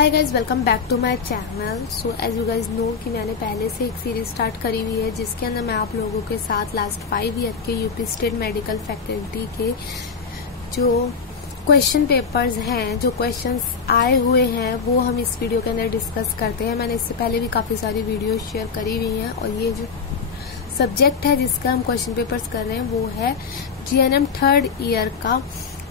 Hi guys, welcome back to my channel. So as you guys know कि मैंने पहले से एक सीरीज स्टार्ट करी हुई है जिसके अंदर मैं आप लोगों के साथ लास्ट 5 ईयर के यूपी स्टेट मेडिकल फैकल्टी के जो क्वेश्चन पेपर्स हैं, जो क्वेश्चंस आए हुए हैं, वो हम इस वीडियो के अंदर डिस्कस करते हैं। मैंने इससे पहले भी काफी सारी वीडियो शेयर करी हुई हैं और ये जो सब्जेक्ट है जिसका हम क्वेश्चन पेपर्स कर रहे हैं वो है जीएनएम 3rd ईयर का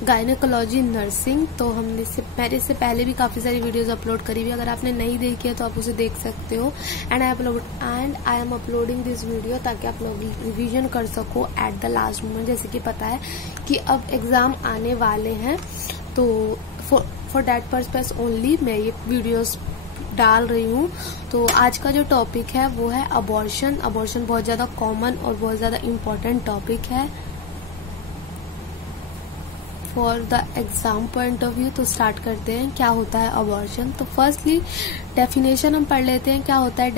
गायनेकोलॉजी नर्सिंग। तो हमने इससे पहले भी काफी सारी वीडियोस अपलोड करी हुई। अगर आपने नहीं देखी है तो आप उसे देख सकते हो। And I am uploading this video ताकि आप लोग रिवीजन कर सको एट द लास्ट मोमेंट। जैसे कि पता है कि अब एग्जाम आने वाले हैं, तो फॉर दैट पर्पस ओनली मैं ये वीडियोस डाल रही हूँ। तो आज का जो टॉपिक है वो है अबॉर्शन। अबॉर्शन बहुत ज्यादा कॉमन और बहुत ज्यादा इम्पोर्टेंट टॉपिक है for the exam point of view. तो स्टार्ट करते हैं, क्या होता है अबॉर्शन। तो फर्स्टली डेफिनेशन हम पढ़ लेते हैं। क्या होता है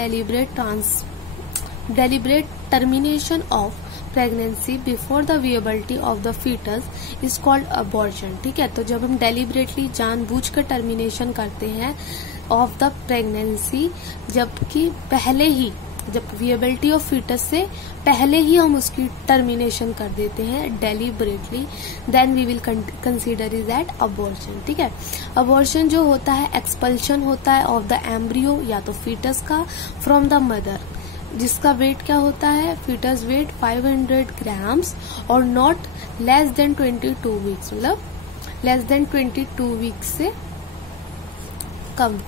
deliberate termination of pregnancy before the viability of the foetus is called abortion. ठीक है, तो जब हम डेलिब्रेटली जानबूझकर टर्मिनेशन करते हैं ऑफ द प्रेगनेंसी, जबकि पहले ही जब विएबिलिटी ऑफ फीटस से पहले ही हम उसकी टर्मिनेशन कर देते हैं deliberately, then we will consider is that abortion. ठीक है, अबॉर्शन जो होता है एक्सपल्शन होता है ऑफ द एम्ब्रियो या तो फीटस का फ्रॉम द मदर, जिसका वेट क्या होता है, फीटस वेट 500 ग्राम्स और नॉट लेस देन 22 वीक्स, मतलब लेस देन 22 वीक्स से कम।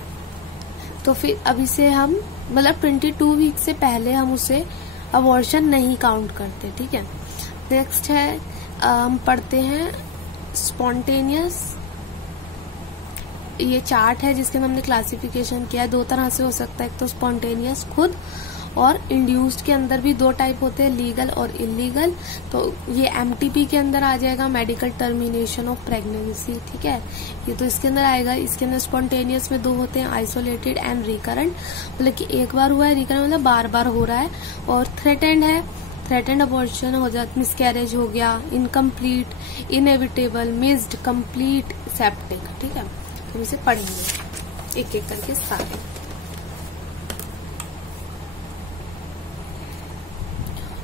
तो फिर अभी से हम मतलब 22 वीक से पहले हम उसे अबॉर्शन नहीं काउंट करते। ठीक है, नेक्स्ट है हम पढ़ते हैं स्पॉन्टेनियस। ये चार्ट है जिसके हमने क्लासिफिकेशन किया है। 2 तरह से हो सकता है, एक तो स्पॉन्टेनियस खुद, और इंड्यूस्ड के अंदर भी 2 टाइप होते हैं, लीगल और इलीगल। तो ये एमटीपी के अंदर आ जाएगा, मेडिकल टर्मिनेशन ऑफ प्रेगनेंसी। ठीक है, ये तो इसके अंदर आएगा। इसके अंदर स्पॉन्टेनियस में 2 होते हैं, आइसोलेटेड एंड रिकरेंट, मतलब कि एक बार हुआ है, रिकरेंट मतलब बार बार हो रहा है। और थ्रेटेंड है, थ्रेटेंड अबॉर्शन हो जाता, मिसकैरेज हो गया, incomplete, inevitable, missed, complete, septic. ठीक है, हम इसे पढ़ेंगे एक एक करके सारे।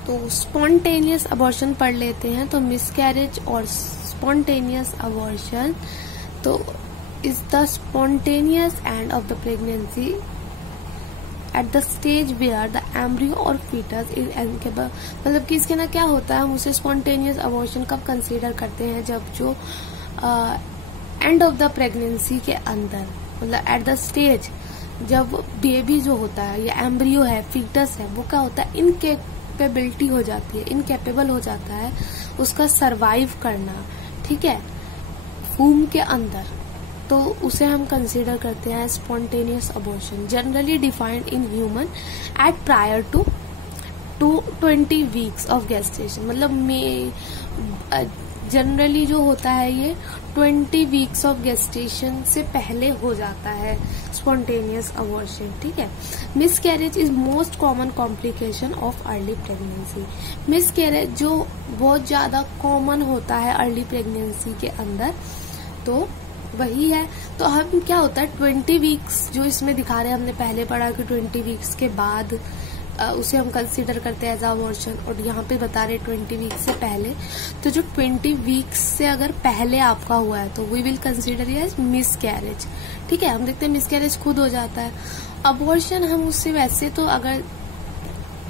तो स्पॉन्टेनियस अबॉर्शन पढ़ लेते हैं। तो मिसकैरेज और स्पॉन्टेनियस अबॉर्शन तो is the spontaneous end of the pregnancy at the stage where the embryo और फीटस इज इनकेपेबल। मतलब कि इसके ना क्या होता है, हम उसे स्पॉन्टेनियस अबॉर्शन कब कंसीडर करते हैं, जब जो एंड ऑफ द प्रेगनेंसी के अंदर, मतलब एट द स्टेज जब बेबी जो होता है या एम्ब्रियो है, फीटस है, वो क्या होता है, इनकेपेबिलिटी हो जाती है, इनकेपेबल हो जाता है उसका सरवाइव करना। ठीक है, वूम के अंदर, तो उसे हम कंसीडर करते हैं spontaneous abortion. Generally defined in human at prior to 20 weeks of gestation. मतलब जनरली जो होता है ये 20 वीक्स ऑफ गेस्टेशन से पहले हो जाता है स्पॉन्टेनियस अबॉर्शन। ठीक है, miscarriage is most common complication of early pregnancy. Miscarriage जो बहुत ज्यादा कॉमन होता है अर्ली प्रेगनेंसी के अंदर, तो वही है। तो हम क्या होता है 20 वीक्स जो इसमें दिखा रहे हैं, हमने पहले पढ़ा कि 20 वीक्स के बाद उसे हम कंसीडर करते हैं एज अबॉर्शन, और यहाँ पे बता रहे 20 वीक्स से पहले। तो जो 20 वीक्स से अगर पहले आपका हुआ है तो we will consider as miscarriage. ठीक है, हम देखते हैं मिसकैरेज खुद हो जाता है। अबॉर्शन हम उससे वैसे तो अगर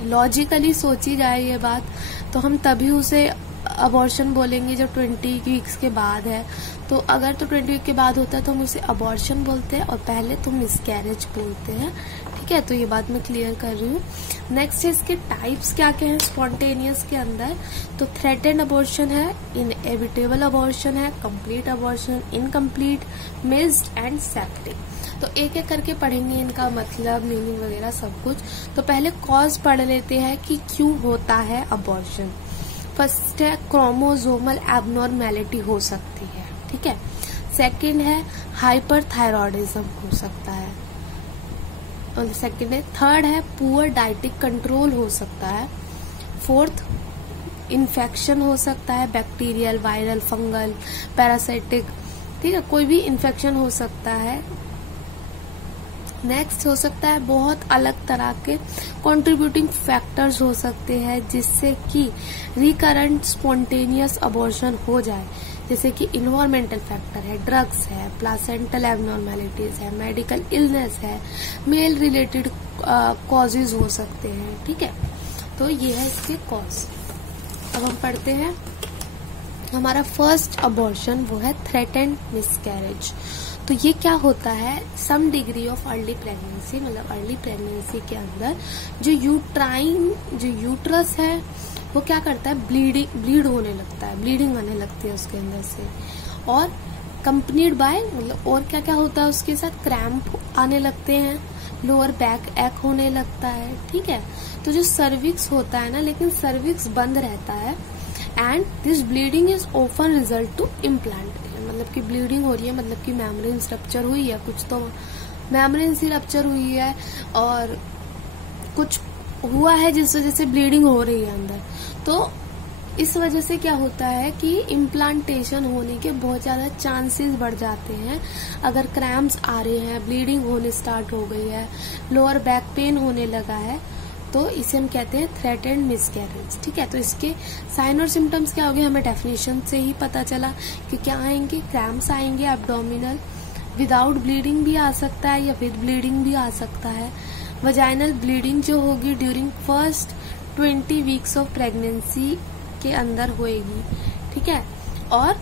लॉजिकली सोची जाए ये बात, तो हम तभी उसे अबॉर्शन बोलेंगे जब 20 वीक्स के बाद है। तो अगर तो 20 वीक के बाद होता है तो हम उसे अबॉर्शन बोलते हैं, और पहले तो मिसकैरेज बोलते हैं। ठीक है, तो ये बात मैं क्लियर कर रही हूँ। नेक्स्ट है इसके टाइप्स क्या क्या है स्पॉन्टेनियस के अंदर। तो थ्रेटेंड अबॉर्शन है, इनएविटेबल अबॉर्शन है, complete abortion, incomplete, missed and septic. तो एक एक करके पढ़ेंगे, इनका मतलब, मीनिंग वगैरह सब कुछ। तो पहले कॉज पढ़ लेते हैं कि क्यों होता है अबॉर्शन। फर्स्ट है क्रोमोसोमल एबनॉर्मेलिटी हो सकती है। ठीक है, सेकंड है हाइपरथायरॉयडिज्म हो सकता है, और सेकंड है, थर्ड है पुअर डाइटिक कंट्रोल हो सकता है, फोर्थ इन्फेक्शन हो सकता है, बैक्टीरियल, वायरल, फंगल, पैरासाइटिक। ठीक है, कोई भी इन्फेक्शन हो सकता है नेक्स्ट हो सकता है बहुत अलग तरह के कंट्रीब्यूटिंग फैक्टर्स हो सकते हैं जिससे कि रिकरेंट स्पॉन्टेनियस अबॉर्शन हो जाए, जैसे कि इन्वायरमेंटल फैक्टर है, ड्रग्स है, प्लासेंटल एबनॉर्मेलिटीज है, मेडिकल इलनेस है, मेल रिलेटेड कॉजेज हो सकते हैं। ठीक है, तो ये है इसके कॉज। अब हम पढ़ते हैं हमारा फर्स्ट अबॉर्शन, वो है थ्रेटेंड मिसकैरेज। तो ये क्या होता है, some degree of early pregnancy, मतलब अर्ली प्रेगनेंसी के अंदर जो यूट्रस है वो क्या करता है, ब्लीड होने लगता है, ब्लीडिंग आने लगती है उसके अंदर से, और कंपनीड बाय मतलब और क्या क्या होता है उसके साथ, क्रैम्प आने लगते हैं, लोअर बैक एक होने लगता है। ठीक है, तो जो सर्विक्स होता है ना, लेकिन सर्विक्स बंद रहता है and this bleeding is often result to implantation, मतलब कि ब्लीडिंग हो रही है, मतलब कि मेम्ब्रेन रप्चर हुई है, कुछ तो मेम्ब्रेन सी रप्चर हुई है और कुछ हुआ है जिस वजह से ब्लीडिंग हो रही है अंदर। तो इस वजह से क्या होता है कि इम्प्लांटेशन होने के बहुत ज्यादा चांसेस बढ़ जाते हैं। अगर क्रैम्प्स आ रहे हैं, ब्लीडिंग होने स्टार्ट हो गई है, लोअर बैक पेन होने लगा है, तो इसे हम कहते हैं थ्रेटेंड मिसकैरेज। ठीक है, तो इसके साइन और सिम्टम्स क्या होंगे, हमें डेफिनेशन से ही पता चला कि क्या आएंगे, क्रैम्प्स आएंगे, एब्डोमिनल, विदाउट ब्लीडिंग भी आ सकता है या विद ब्लीडिंग भी आ सकता है। वजाइनल ब्लीडिंग जो होगी during first 20 weeks of pregnancy के अंदर होएगी। ठीक है, और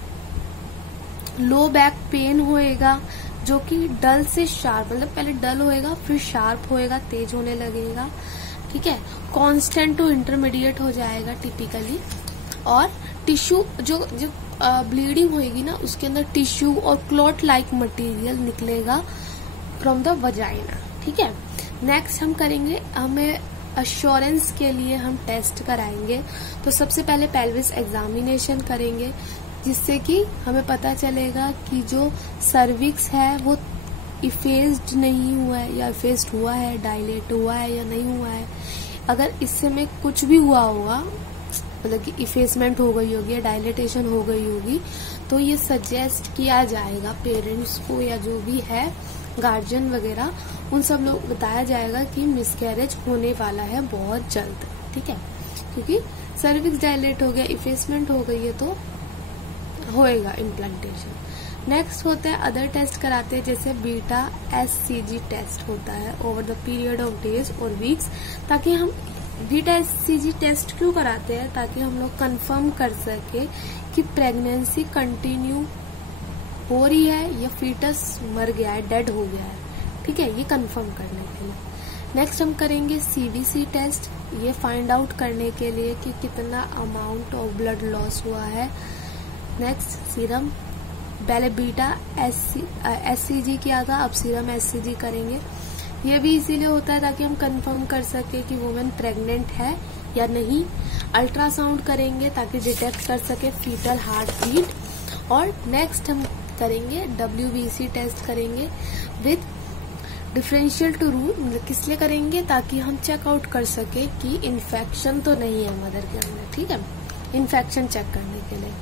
लो बैक पेन होएगा जो कि डल से शार्प, मतलब पहले डल होएगा फिर शार्प होएगा, तेज होने लगेगा। ठीक है, कांस्टेंट टू इंटरमीडिएट हो जाएगा टिपिकली, और टिश्यू जो ब्लीडिंग होएगी ना उसके अंदर टिश्यू और क्लॉट लाइक मटेरियल निकलेगा फ्रॉम द वजाइना। ठीक है, नेक्स्ट हम करेंगे, हमें अश्योरेंस के लिए हम टेस्ट कराएंगे। तो सबसे पहले पेल्विस एग्जामिनेशन करेंगे जिससे कि हमें पता चलेगा कि जो सर्विक्स है वो इफेस्ड नहीं हुआ है या इफेस्ड हुआ है, डायलेट हुआ है या नहीं हुआ है। अगर इससे में कुछ भी हुआ होगा, मतलब कि इफेसमेंट हो गई होगी या डायलेटेशन हो गई होगी, तो ये सजेस्ट किया जाएगा पेरेंट्स को या जो भी है गार्जियन वगैरह, उन सब लोग बताया जाएगा कि मिसकैरेज होने वाला है बहुत जल्द। ठीक है, क्योंकि सर्विक्स डायलेट हो गया, इफेसमेंट हो गई है, तो होएगा इम्प्लांटेशन। नेक्स्ट होता है अदर टेस्ट कराते हैं, जैसे बीटा एससीजी टेस्ट होता है over the period of days और वीक्स, ताकि हम बीटा एससीजी टेस्ट क्यों कराते हैं, ताकि हम लोग कंफर्म कर सके कि प्रेगनेंसी कंटिन्यू हो रही है या फीटस मर गया है, डेड हो गया है। ठीक है, ये कंफर्म करने के लिए। नेक्स्ट हम करेंगे सीवीसी टेस्ट, ये फाइंड आउट करने के लिए कि कितना अमाउंट ऑफ ब्लड लॉस हुआ है। नेक्स्ट सीरम, पहले बीटा एससीजी किया था, अब सीरम एससीजी करेंगे। ये भी इसीलिए होता है ताकि हम कंफर्म कर सके कि वुमेन प्रेग्नेंट है या नहीं। अल्ट्रासाउंड करेंगे ताकि डिटेक्ट कर सके फीटल हार्ट बीट। और नेक्स्ट हम करेंगे WBC टेस्ट करेंगे विद डिफरेंशियल टू रूट, मतलब किस लिए करेंगे, ताकि हम चेकआउट कर सके कि इन्फेक्शन तो नहीं है मदर के अंदर। ठीक है, इन्फेक्शन चेक करने के लिए।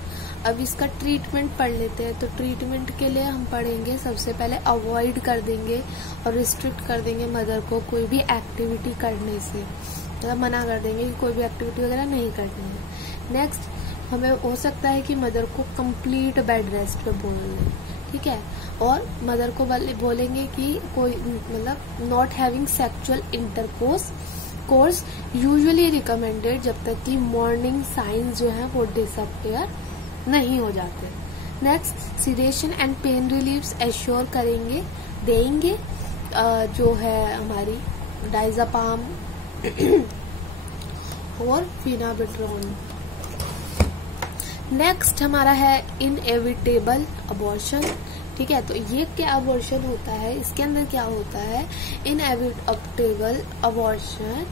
अब इसका ट्रीटमेंट पढ़ लेते हैं। तो ट्रीटमेंट के लिए हम पढ़ेंगे, सबसे पहले अवॉइड कर देंगे और रिस्ट्रिक्ट कर देंगे मदर को कोई भी एक्टिविटी करने से, मतलब मना कर देंगे कि कोई भी एक्टिविटी वगैरह नहीं करनी है। नेक्स्ट हमें हो सकता है कि मदर को कंप्लीट बेड रेस्ट पे बोल दें। ठीक है, और मदर को बोलेंगे कि कोई मतलब not having sexual intercourse usually recommended, जब तक कि मॉर्निंग साइंस जो है वो डिसअपियर नहीं हो जाते। Next sedation and pain relief assure करेंगे, देंगे जो है हमारी डाइजापाम और फिनाबिट्रोन। नेक्स्ट हमारा है इनएविटेबल अबॉर्शन। ठीक है, तो ये क्या अबॉर्शन होता है, इसके अंदर क्या होता है, inevitable abortion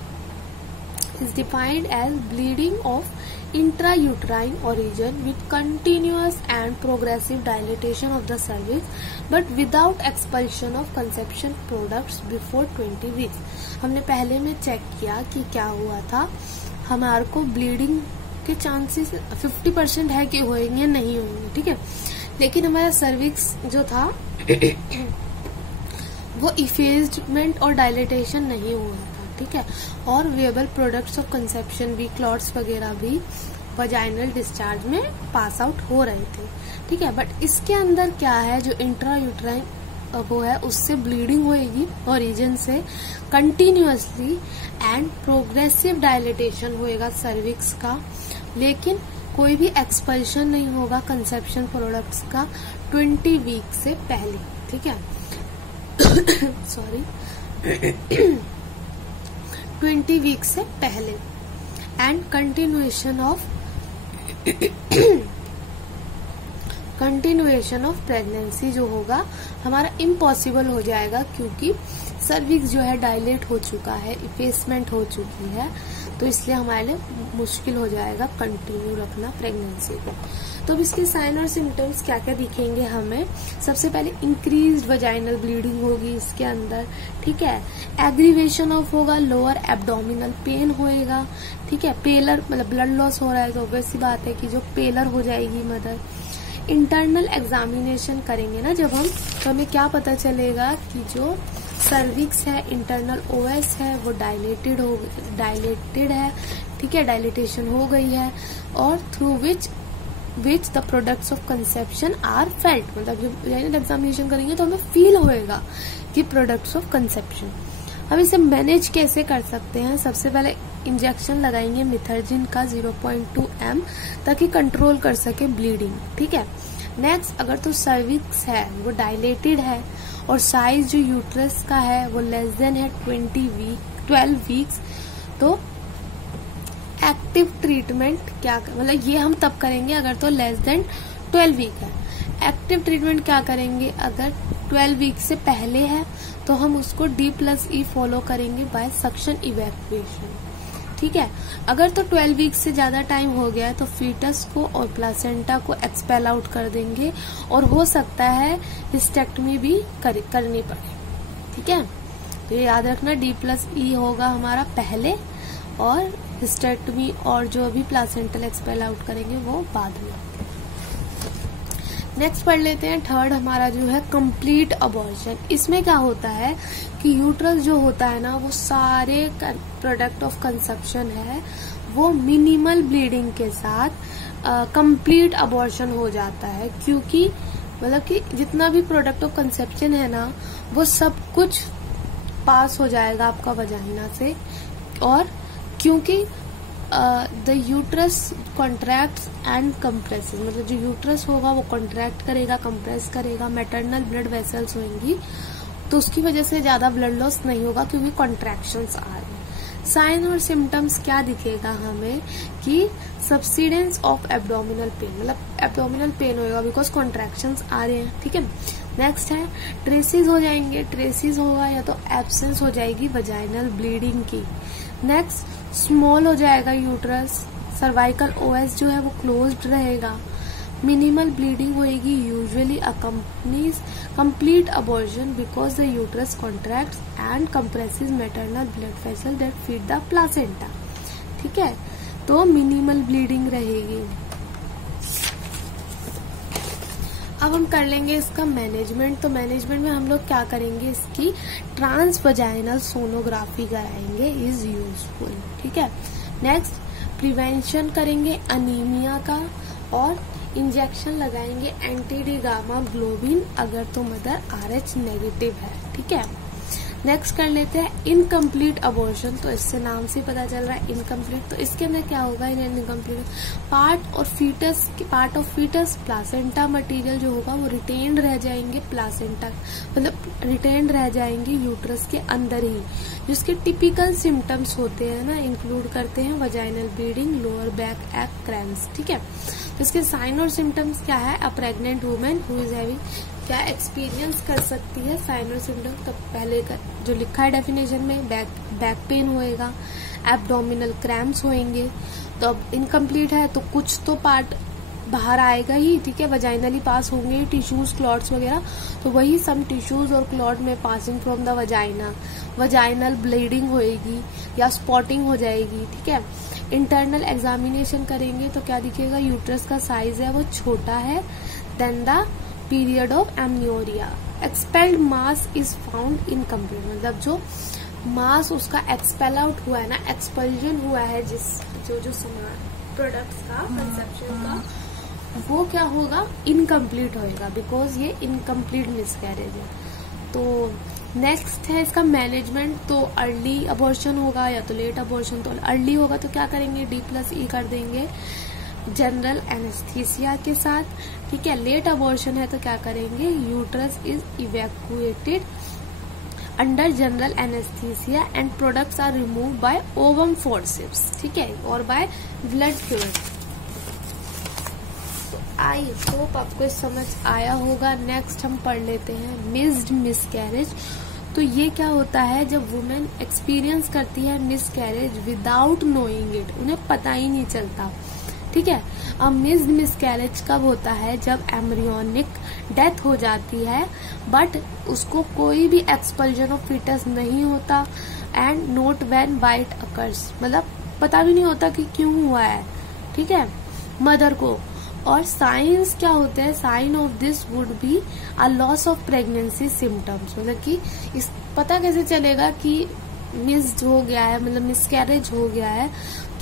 is defined as bleeding of intrauterine origin with continuous and progressive dilatation of the cervix but without expulsion of conception products before 20 weeks। हमने पहले में चेक किया कि क्या हुआ था, हमारे को ब्लीडिंग के चांसेस 50% है कि होंगे नहीं होंगे। ठीक है, लेकिन हमारा सर्विक्स जो था वो इफेजमेंट और डायलेटेशन नहीं हुआ था, ठीक है। और वेबल प्रोडक्ट्स ऑफ कंसेप्शन भी, क्लॉट्स वगैरह भी वजाइनल डिस्चार्ज में पास आउट हो रहे थे, ठीक है। बट इसके अंदर क्या है, जो इंट्रा यूट्राइन वो है उससे ब्लीडिंग होएगी ओरिजिन से कंटिन्यूअसली एंड प्रोग्रेसिव डायलेटेशन होएगा सर्विक्स का, लेकिन कोई भी एक्सपल्शन नहीं होगा कंसेप्शन प्रोडक्ट्स का 20 वीक से पहले, ठीक है। सॉरी 20 वीक से पहले एंड कंटिन्यूएशन ऑफ प्रेगनेंसी जो होगा हमारा इम्पॉसिबल हो जाएगा, क्योंकि सर्विक्स जो है डायलेट हो चुका है, इफेसमेंट हो चुकी है, तो इसलिए हमारे लिए मुश्किल हो जाएगा कंटिन्यू रखना प्रेगनेंसी को। तो अब इसके साइन और सिम्टम्स क्या क्या दिखेंगे हमें। सबसे पहले इंक्रीज्ड वजाइनल ब्लीडिंग होगी इसके अंदर, ठीक है। एग्रीवेशन ऑफ होगा, लोअर एब्डोमिनल पेन होएगा, ठीक है। पेलर मतलब ब्लड लॉस हो रहा है तो ऑब्वियस सी बात है कि जो पेलर हो जाएगी मदर। इंटरनल एग्जामिनेशन करेंगे ना जब हम, तो हमें क्या पता चलेगा कि जो सर्विक्स है, इंटरनल ओएस है, वो डायलेटेड है, ठीक है, डायलेटेशन हो गई है, और through which the products of conception are felt. मतलब जब एग्जामिनेशन करेंगे तो हमें फील होएगा कि प्रोडक्ट्स ऑफ कंसेप्शन। अब इसे मैनेज कैसे कर सकते हैं, सबसे पहले इंजेक्शन लगाएंगे मिथर्जिन का 0.2 ml ताकि कंट्रोल कर सके ब्लीडिंग, ठीक है। नेक्स्ट, अगर तो सर्विक्स है वो डायलेटेड है और साइज जो यूट्रस का है वो लेस देन है 12 वीक्स, तो एक्टिव ट्रीटमेंट क्या, मतलब ये हम तब करेंगे अगर तो लेस देन 12 वीक है। एक्टिव ट्रीटमेंट क्या करेंगे, अगर 12 वीक से पहले है तो हम उसको D+E फॉलो करेंगे बाय सक्शन इवैक्यूएशन, ठीक है। अगर तो 12 वीक से ज्यादा टाइम हो गया है तो फीटस को और प्लासेंटा को एक्सपेल आउट कर देंगे, और हो सकता है हिस्टेक्टमी भी करनी पड़े, ठीक है। तो ये याद रखना, D+E होगा हमारा पहले और हिस्टेक्टमी और जो भी प्लासेंटल एक्सपेल आउट करेंगे वो बाद में। नेक्स्ट पढ़ लेते हैं थर्ड हमारा जो है कंप्लीट अबॉर्शन। इसमें क्या होता है कि यूट्रस जो होता है ना वो सारे प्रोडक्ट ऑफ कंसेप्शन है वो मिनिमल ब्लीडिंग के साथ कंप्लीट अबॉर्शन हो जाता है, क्योंकि मतलब कि जितना भी प्रोडक्ट ऑफ कंसेप्शन है ना वो सब कुछ पास हो जाएगा आपका वजाइना से, और क्योंकि the uterus contracts and compresses, मतलब जो यूट्रस होगा वो कॉन्ट्रैक्ट करेगा, कंप्रेस करेगा, मैटरनल ब्लड वेसल्स होंगी, तो उसकी वजह से ज्यादा ब्लड लॉस नहीं होगा क्योंकि कॉन्ट्रैक्शंस आ रही है। साइन और सिम्टम्स क्या दिखेगा हमें कि सब्सिडेंस ऑफ एब्डोमिनल पेन, मतलब एब्डोमिनल पेन होगा बिकॉज कॉन्ट्रैक्शंस आ रहे हैं, ठीक है। नेक्स्ट है ट्रेसिस हो जाएंगे, ट्रेसिस होगा या तो एब्सेंस हो जाएगी वजाइनल ब्लीडिंग की। नेक्स्ट, स्मॉल हो जाएगा यूट्रस, सर्वाइकल ओएस जो है वो क्लोज्ड रहेगा, मिनिमल ब्लीडिंग होएगी, usually accompanies complete abortion because the uterus contracts and compresses maternal blood vessel that feed the placenta, ठीक है। तो मिनिमल ब्लीडिंग रहेगी। अब हम कर लेंगे इसका मैनेजमेंट। तो मैनेजमेंट में हम लोग क्या करेंगे, इसकी ट्रांसवजाइनल सोनोग्राफी कराएंगे, इज यूजफुल, ठीक है। नेक्स्ट, प्रिवेंशन करेंगे अनीमिया का और इंजेक्शन लगाएंगे एंटी डी गामा ग्लोबिन अगर तो मदर RH नेगेटिव है, ठीक है। नेक्स्ट कर लेते हैं इनकम्प्लीट अबॉर्शन। तो इससे नाम से पता चल रहा है इनकम्प्लीट, तो इसके अंदर क्या होगा, incomplete part of foetus placenta material जो होगा वो रिटेन्ड रह जाएंगे, प्लासेंटा मतलब रिटेन्ड रह जाएंगे यूट्रस के अंदर ही। जिसके टिपिकल सिम्टम्स होते हैं ना इंक्लूड करते हैं वजाइनल ब्लीडिंग, लोअर बैक एक क्रैम्प्स, ठीक है। तो इसके साइन और सिम्टम्स क्या है, अ pregnant women who is having क्या एक्सपीरियंस कर सकती है साइन और सिम्टम्स। तो पहले का जो लिखा है डेफिनेशन में, बैक पेन होएगा, एब्डोमिनल क्रैम्प्स होंगे। तो अब इनकम्प्लीट है तो कुछ तो पार्ट बाहर आएगा ही, ठीक है, वजाइनली पास होंगे टिश्यूज क्लॉट्स वगैरह, तो वही सम टिश्यूज और क्लॉट में passing from the vagina, vaginal bleeding होएगी या स्पॉटिंग हो जाएगी, ठीक है। इंटरनल एग्जामिनेशन करेंगे तो क्या दिखेगा, यूट्रस का साइज है वो छोटा है then the period of amenorrhoea, expelled mass is found incomplete, मतलब जो मास उसका एक्सपेल आउट हुआ है ना, एक्सपल्जन हुआ है जिस जो सामान प्रोडक्ट्स का कंसेप्शन का, वो क्या होगा, इनकम्प्लीट होएगा, बिकॉज ये इनकम्प्लीट मिसकैरेज है। तो नेक्स्ट है इसका मैनेजमेंट। तो अर्ली अबॉर्शन होगा या तो लेट अबॉर्शन। तो अर्ली होगा तो क्या करेंगे, D+E कर देंगे जनरल एनेस्थीसिया के साथ, ठीक है। लेट अबॉर्शन है तो क्या करेंगे, uterus is evacuated under general anaesthesia and products are remove by ovum forceps, ठीक है, और by blood fluid. I hope आपको समझ आया होगा। नेक्स्ट हम पढ़ लेते हैं मिस्ड मिसकैरेज। तो ये क्या होता है, जब वुमेन एक्सपीरियंस करती है मिसकैरेज विदाउट नोइंग इट, उन्हें पता ही नहीं चलता, ठीक है। अब मिस्ड मिसकैरेज कब होता है, जब एम्ब्रियोनिक डेथ हो जाती है बट उसको कोई भी एक्सपल्जन ऑफ फीटस नहीं होता and not when bite occurs, मतलब पता भी नहीं होता कि क्यों हुआ है, ठीक है, मदर को। और साइंस क्या होते हैं, sign of this would be a loss of pregnancy symptoms, मतलब कि इस पता कैसे चलेगा कि मिस्ड हो गया है, मतलब मिसकैरेज हो गया है,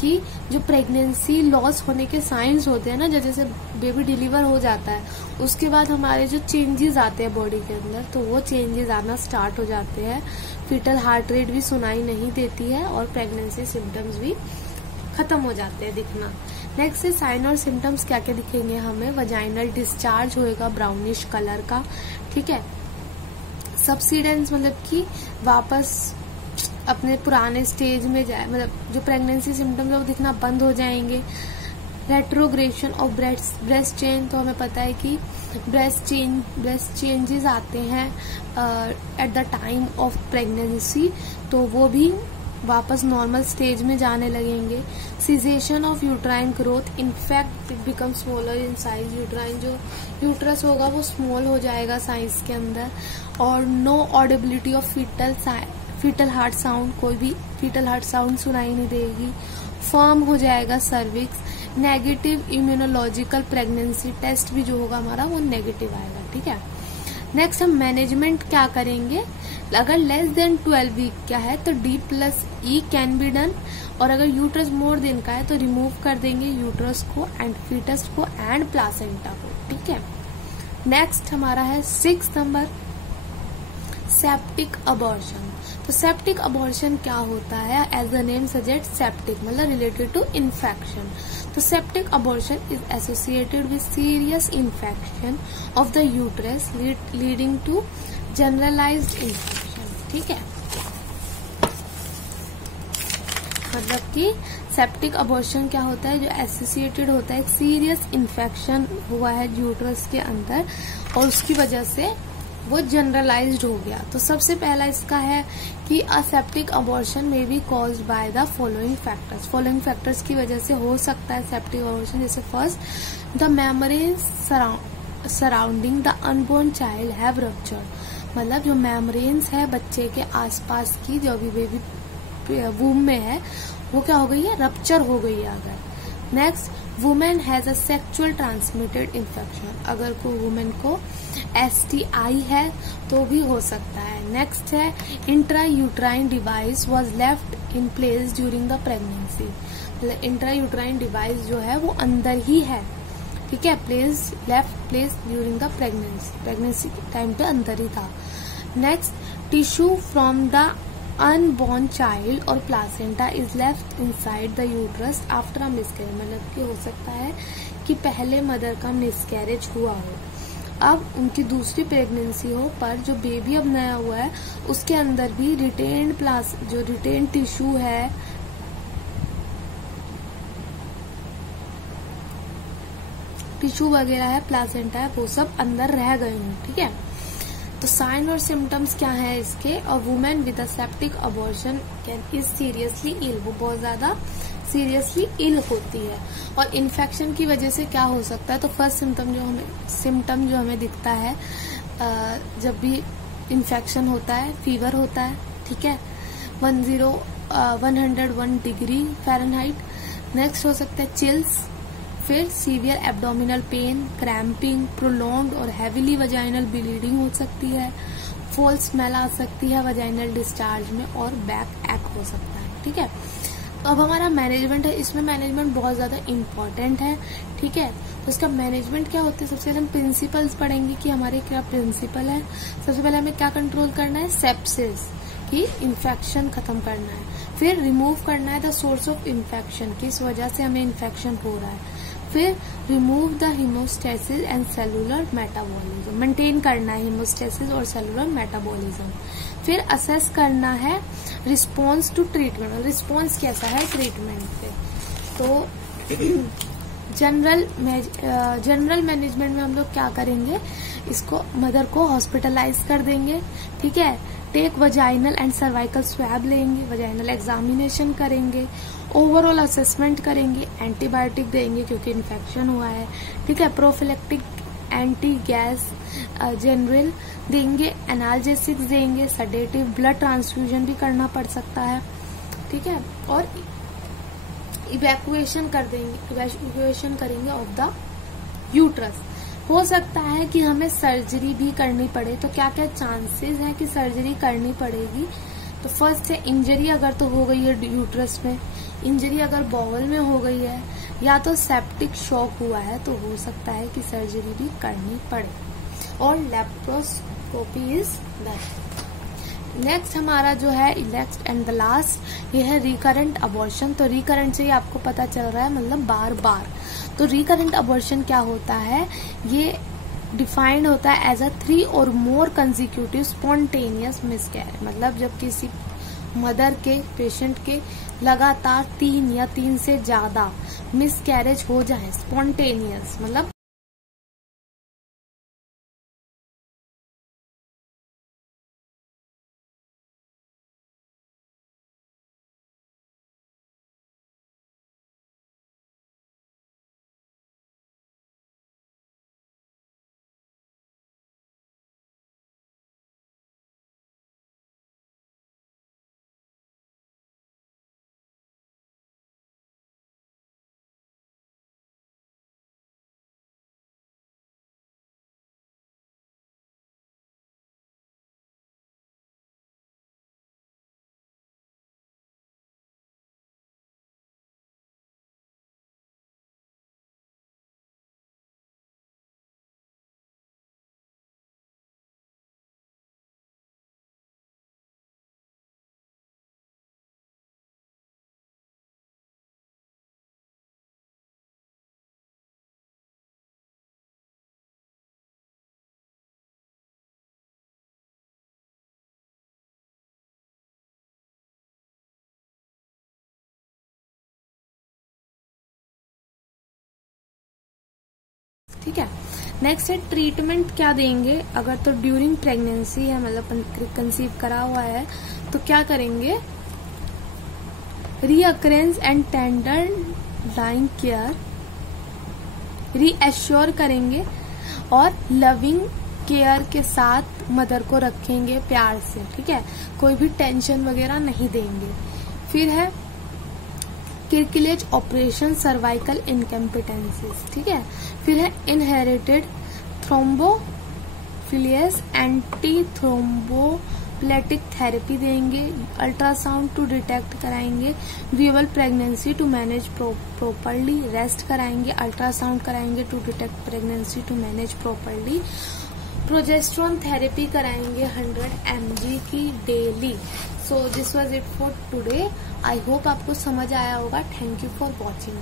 कि जो प्रेगनेंसी लॉस होने के साइंस होते हैं ना, जैसे बेबी डिलीवर हो जाता है उसके बाद हमारे जो चेंजेस आते हैं बॉडी के अंदर, तो वो चेंजेस आना स्टार्ट हो जाते हैं, फीटल हार्ट रेट भी सुनाई नहीं देती है और प्रेगनेंसी सिम्टम्स भी खत्म हो जाते हैं दिखना। नेक्स्ट है साइन और सिम्टम्स क्या क्या दिखेंगे हमें, वजाइनल डिस्चार्ज होएगा ब्राउनिश कलर का, ठीक है। सबसीडेंस मतलब कि वापस अपने पुराने स्टेज में जाए, मतलब जो प्रेगनेंसी सिम्टम्स है वो दिखना बंद हो जाएंगे। रेट्रोग्रेशन ऑफ ब्रेस्ट चेंज, तो हमें पता है कि ब्रेस्ट चेंजेस आते हैं at the time of pregnancy, तो वो भी वापस नॉर्मल स्टेज में जाने लगेंगे। Cessation of uterine growth, in fact it become smaller in size, uterine जो यूट्रस होगा वो स्मॉल हो जाएगा साइज के अंदर। और no audibility of foetal heart sound, कोई भी फीटल हार्ट साउंड सुनाई नहीं देगी। फर्म हो जाएगा cervix. Negative immunological pregnancy test भी जो होगा हमारा वो नेगेटिव आएगा, ठीक है। नेक्स्ट हम मैनेजमेंट क्या करेंगे, अगर लेस देन 12 वीक क्या है तो D+E कैन बी डन, और अगर यूट्रस मोर देन का है तो रिमूव कर देंगे यूट्रस को एंड फीटस को एंड प्लासेंटा को, ठीक है। नेक्स्ट हमारा है 6 नंबर सेप्टिक अबॉर्शन। तो सेप्टिक अबॉर्शन क्या होता है, as the name suggest septic मतलब रिलेटेड टू इन्फेक्शन। तो septic abortion is associated with serious infection of the uterus leading to generalised infection, ठीक है। मतलब कि सेप्टिक अबॉर्शन क्या होता है, जो एसोसिएटेड होता है एक सीरियस इन्फेक्शन हुआ है यूट्रस के अंदर और उसकी वजह से वो जनरलाइज्ड हो गया। तो सबसे पहला इसका है कि असेप्टिक अबॉर्शन में B caused by the following factors. Following factors की वजह से हो सकता है सेप्टिक अबॉर्शन, जैसे first the membranes surrounding the unborn child have ruptured, मतलब जो मेम्ब्रेन्स है बच्चे के आसपास की जो भी बेबी वूम में है वो क्या हो गई है, रप्चर हो गई है अगर। Next women has a sexual transmitted infection, अगर कोई वुमेन को STI है तो भी हो सकता है। नेक्स्ट है intra uterine device was left in place during the pregnancy, मतलब इंट्रा यूट्राइन डिवाइस जो है वो अंदर ही है, ठीक है, left place during the pregnancy के टाइम पे अंदर ही था। Next tissue from the unborn child और placenta is left inside the uterus after a miscarriage, मतलब कि हो सकता है कि पहले मदर का मिसकैरेज हुआ हो, अब उनकी दूसरी प्रेगनेंसी हो, पर जो बेबी अब नया हुआ है उसके अंदर भी रिटेन टिश्यू है, टिश्यू वगैरह है, प्लासेंटा है, वो सब अंदर रह गए हों, ठीक है। तो साइन और सिम्टम्स क्या है इसके, और women with a septic abortion can is seriously ill, वो बहुत ज्यादा सीरियसली इल होती है। और इन्फेक्शन की वजह से क्या हो सकता है, तो फर्स्ट सिम्टम जो हमें दिखता है जब भी इन्फेक्शन होता है, फीवर होता है, ठीक है, 101 डिग्री फ़ारेनहाइट। नेक्स्ट हो सकता है चिल्स, फिर severe abdominal pain, cramping, prolonged और हैवीली वजाइनल ब्लीडिंग हो सकती है, फॉल स्मेल आ सकती है वजाइनल डिस्चार्ज में, और बैक एक हो सकता है। ठीक है, तो अब हमारा मैनेजमेंट है, इसमें मैनेजमेंट बहुत ज्यादा इम्पोर्टेंट है। ठीक है, तो इसका मैनेजमेंट क्या होता है, सबसे पहले हम प्रिंसिपल्स पढ़ेंगे कि हमारे क्या प्रिंसिपल है। सबसे पहले हमें क्या कंट्रोल करना है, सेप्सिस की इन्फेक्शन खत्म करना है। फिर रिमूव करना है द सोर्स ऑफ इन्फेक्शन, किस वजह से हमें इन्फेक्शन हो रहा है। फिर remove the haemostasis and cellular metabolism, maintain करना है हीमोस्टेसिस और सेलुलर मेटाबॉलिज्म। फिर असेस करना है रिस्पॉन्स टू ट्रीटमेंट, रिस्पॉन्स कैसा है ट्रीटमेंट पे। तो जनरल मैनेजमेंट में हम लोग क्या करेंगे, इसको मदर को हॉस्पिटलाइज कर देंगे। ठीक है, take vaginal and cervical swab लेंगे, वजाइनल एग्जामिनेशन करेंगे, ओवरऑल असेसमेंट करेंगे, एंटीबायोटिक देंगे क्योंकि इन्फेक्शन हुआ है। ठीक है, प्रोफिलेक्टिक एंटी गैस जनरल देंगे, एनाल्जेसिक्स देंगे, सडेटिव, ब्लड ट्रांसफ्यूजन भी करना पड़ सकता है। ठीक है, और इवैक्यूएशन कर देंगे, इवैक्यूएशन करेंगे ऑफ द यूट्रस। हो सकता है कि हमें सर्जरी भी करनी पड़े, तो क्या क्या चांसेस हैं कि सर्जरी करनी पड़ेगी। तो फर्स्ट है इंजरी अगर तो हो गई है यूट्रस में, इंजरी अगर बॉवल में हो गई है, या तो सेप्टिक शॉक हुआ है, तो हो सकता है कि सर्जरी भी करनी पड़े, और लेप्रोस्कोपी इज बेस्ट। नेक्स्ट हमारा जो है नेक्स्ट एंड द लास्ट, ये है रिकरेंट अबॉर्शन। तो रिकरेंट से ही आपको पता चल रहा है मतलब बार बार। तो रिकरेंट अबॉर्शन क्या होता है, ये डिफाइंड होता है एज अ 3 और मोर कंसिक्यूटिव स्पॉन्टेनियस मिसकैरेज, मतलब जब किसी मदर के पेशेंट के लगातार 3 या 3 से ज्यादा मिसकैरेज हो जाए, स्पॉन्टेनियस मतलब ठीक है। नेक्स्ट है ट्रीटमेंट क्या देंगे अगर तो ड्यूरिंग प्रेगनेंसी है, मतलब कंसीव करा हुआ है, तो क्या करेंगे, recurrence and tender line care, reassure करेंगे और लविंग केयर के साथ मदर को रखेंगे प्यार से। ठीक है, कोई भी टेंशन वगैरह नहीं देंगे। फिर है किरकिलेज ऑपरेशन, सर्वाइकल इनकम्पिटेंसीज। ठीक है, फिर है inherited thrombophilias, anti thromboplastic therapy देंगे, अल्ट्रासाउंड टू डिटेक्ट कराएंगे, viable pregnancy to manage properly, rest कराएंगे, अल्ट्रासाउंड कराएंगे to detect pregnancy to manage properly, progesterone therapy कराएंगे 100 mg की daily. So this was it for today. I hope आपको समझ आया होगा। Thank you for watching.